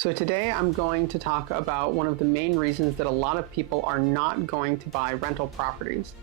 So today I'm going to talk about one of the main reasons that a lot of people are not going to buy rental properties.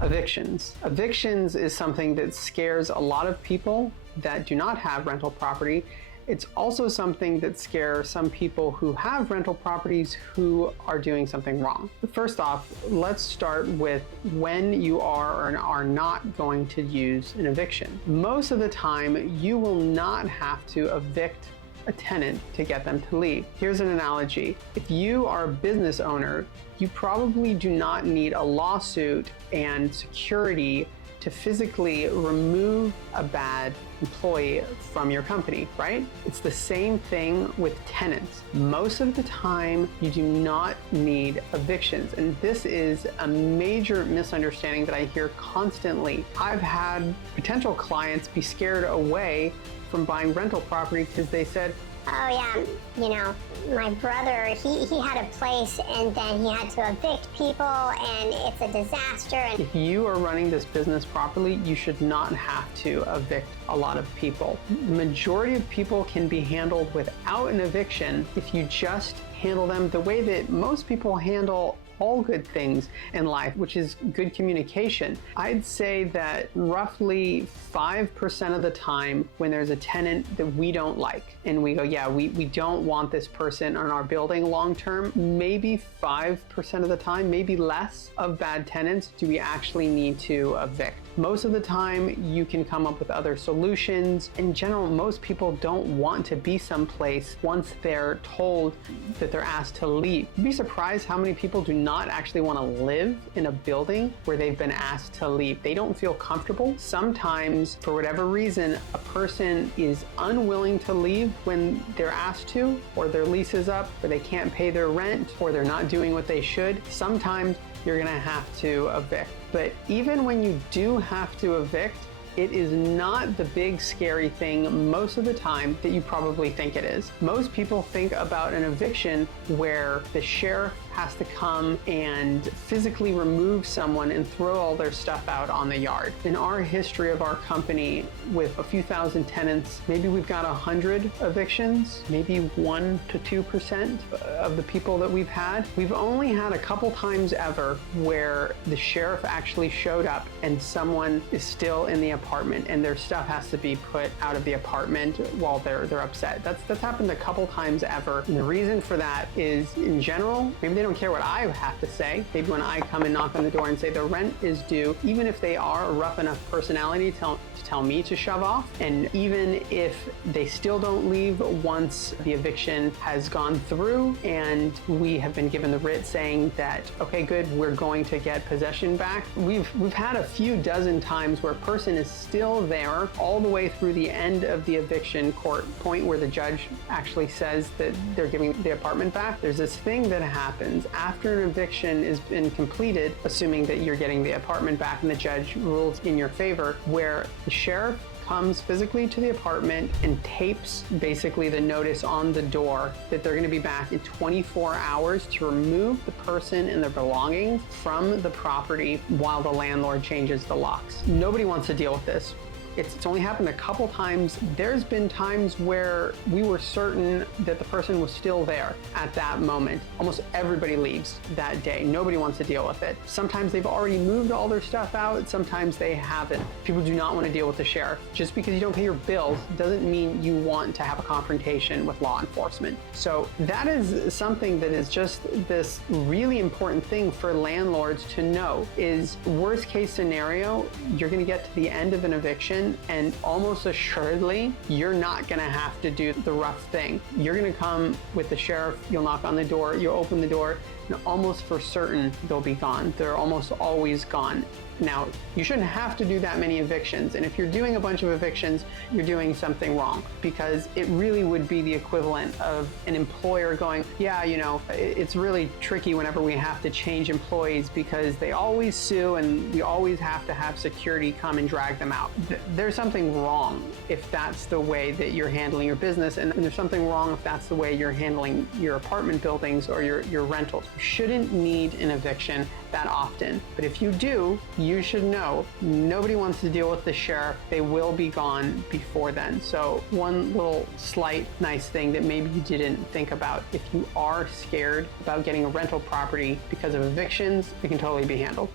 Evictions. Evictions is something that scares a lot of people that do not have rental property. It's also something that scares some people who have rental properties who are doing something wrong. But first off, let's start with when you are or are not going to use an eviction. Most of the time, you will not have to evict a tenant to get them to leave. Here's an analogy. If you are a business owner, you probably do not need a lawsuit and security to physically remove a bad employee from your company, right? It's the same thing with tenants. Most of the time, you do not need evictions. And this is a major misunderstanding that I hear constantly. I've had potential clients be scared away from buying rental property because they said, oh yeah, my brother, he had a place and then he had to evict people and it's a disaster. If you are running this business properly, you should not have to evict a lot of people. The majority of people can be handled without an eviction if you just handle them the way that most people handle all good things in life, which is good communication. I'd say that roughly 5% of the time when there's a tenant that we don't like and we go, yeah, we don't want this person in our building long term, maybe 5% of the time, maybe less of bad tenants do we actually need to evict. Most of the time you can come up with other solutions. In general, most people don't want to be someplace once they're told that they're asked to leave. You'd be surprised how many people do not actually want to live in a building where they've been asked to leave. They don't feel comfortable. Sometimes, for whatever reason, a person is unwilling to leave when they're asked to, or their lease is up, or they can't pay their rent, or they're not doing what they should. Sometimes you're gonna have to evict. But even when you do have to evict, it is not the big scary thing most of the time that you probably think it is. Most people think about an eviction where the sheriff has to come and physically remove someone and throw all their stuff out on the yard. In our history of our company, with a few thousand tenants, maybe we've got 100 evictions, maybe 1 to 2% of the people that we've had. We've only had a couple times ever where the sheriff actually showed up and someone is still in the apartment and their stuff has to be put out of the apartment while they're upset. That's happened a couple times ever. And the reason for that is, in general, maybe they don't care what I have to say. Maybe when I come and knock on the door and say the rent is due, even if they are a rough enough personality to tell me to shove off, and even if they still don't leave once the eviction has gone through and we have been given the writ saying that, okay, good, we're going to get possession back. We've had a few dozen times where a person is still there all the way through the end of the eviction court point where the judge actually says that they're giving the apartment back. There's this thing that happens after an eviction has been completed, assuming that you're getting the apartment back and the judge rules in your favor, where the sheriff comes physically to the apartment and tapes basically the notice on the door that they're going to be back in 24 hours to remove the person and their belongings from the property while the landlord changes the locks. Nobody wants to deal with this. It's only happened a couple times. There's been times where we were certain that the person was still there at that moment. Almost everybody leaves that day. Nobody wants to deal with it. Sometimes they've already moved all their stuff out. Sometimes they haven't. People do not want to deal with the sheriff. Just because you don't pay your bills doesn't mean you want to have a confrontation with law enforcement. So that is something that is just this really important thing for landlords to know is worst case scenario, you're going to get to the end of an eviction and almost assuredly, you're not gonna have to do the rough thing. You're gonna come with the sheriff, you'll knock on the door, you'll open the door, and almost for certain they'll be gone. They're almost always gone. Now, you shouldn't have to do that many evictions, and if you're doing a bunch of evictions, you're doing something wrong, because it really would be the equivalent of an employer going, yeah, it's really tricky whenever we have to change employees because they always sue and we always have to have security come and drag them out. There's something wrong if that's the way that you're handling your business, and there's something wrong if that's the way you're handling your apartment buildings or your rentals. You shouldn't need an eviction that often. But if you do, you should know nobody wants to deal with the sheriff. They will be gone before then. So one little slight nice thing that maybe you didn't think about: if you are scared about getting a rental property because of evictions, it can totally be handled.